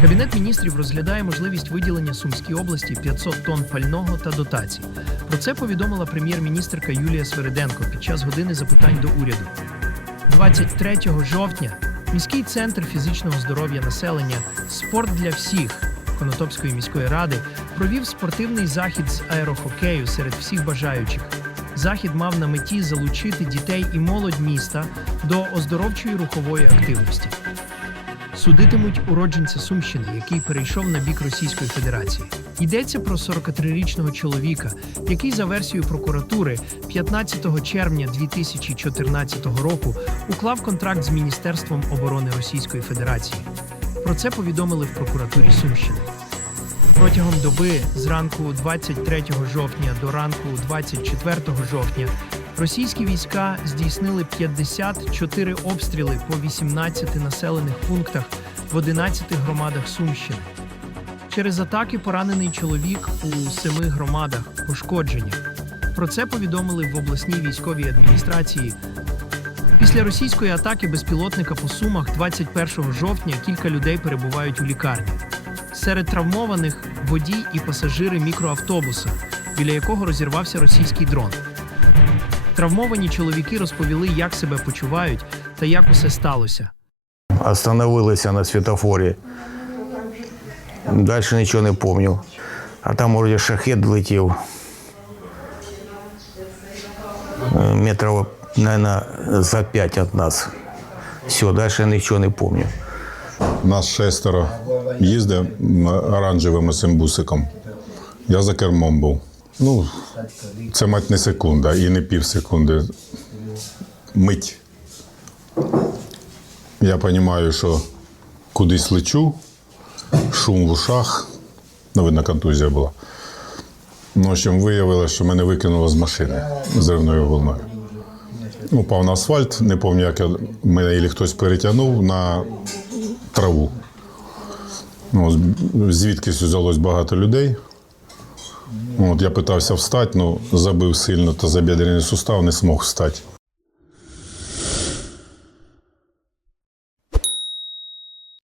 Кабінет міністрів розглядає можливість виділення Сумській області 500 тонн пального та дотацій. Про це повідомила прем'єр-міністрка Юлія Свериденко під час години запитань до уряду. 23 жовтня міський центр фізичного здоров'я населення Спорт для всіх Конотопської міської ради провів спортивний захід з аерохокею серед всіх бажаючих. Захід мав на меті залучити дітей і молодь міста до оздоровчої рухової активності. Судитимуть уродженця Сумщини, який перейшов на бік Російської Федерації. Йдеться про 43-річного чоловіка, який за версією прокуратури 15 червня 2014 року уклав контракт з Міністерством оборони Російської Федерації. Про це повідомили в прокуратурі Сумщини. Протягом доби з ранку 23 жовтня до ранку 24 жовтня російські війська здійснили 54 обстріли по 18 населених пунктах в 11 громадах Сумщини. Через атаки поранений чоловік у семи громадах пошкоджені. Про це повідомили в обласній військовій адміністрації. Після російської атаки безпілотника по Сумах 21 жовтня кілька людей перебувають у лікарні. Серед травмованих водій і пасажири мікроавтобуса, біля якого розірвався російський дрон. Травмовані чоловіки розповіли, як себе почувають та як усе сталося. Остановилися на світофорі. Далі нічого не пам'ятаю. А там вроде шахет летів. Е, Метрів, мабуть, за п'ять від нас. Все, далі нічого не пам'ятаю. Нас шестеро їздив оранжевим цим бусиком. Я за кермом був. Ну, це мать не секунда і не пів секунди. Мить. Я розумію, що кудись лечу, шум в ушах. Ну, видно, контузія була. Ну, в общем, виявилося, що мене викинуло з машини зривною волною. Ну, Упав на асфальт, не пам'ятаю, як я, мене хтось перетягнув на траву. Ну, з- звідкись взялось багато людей. От, я питався встати, ну, забив сильно та забідрений сустав, не змог встати.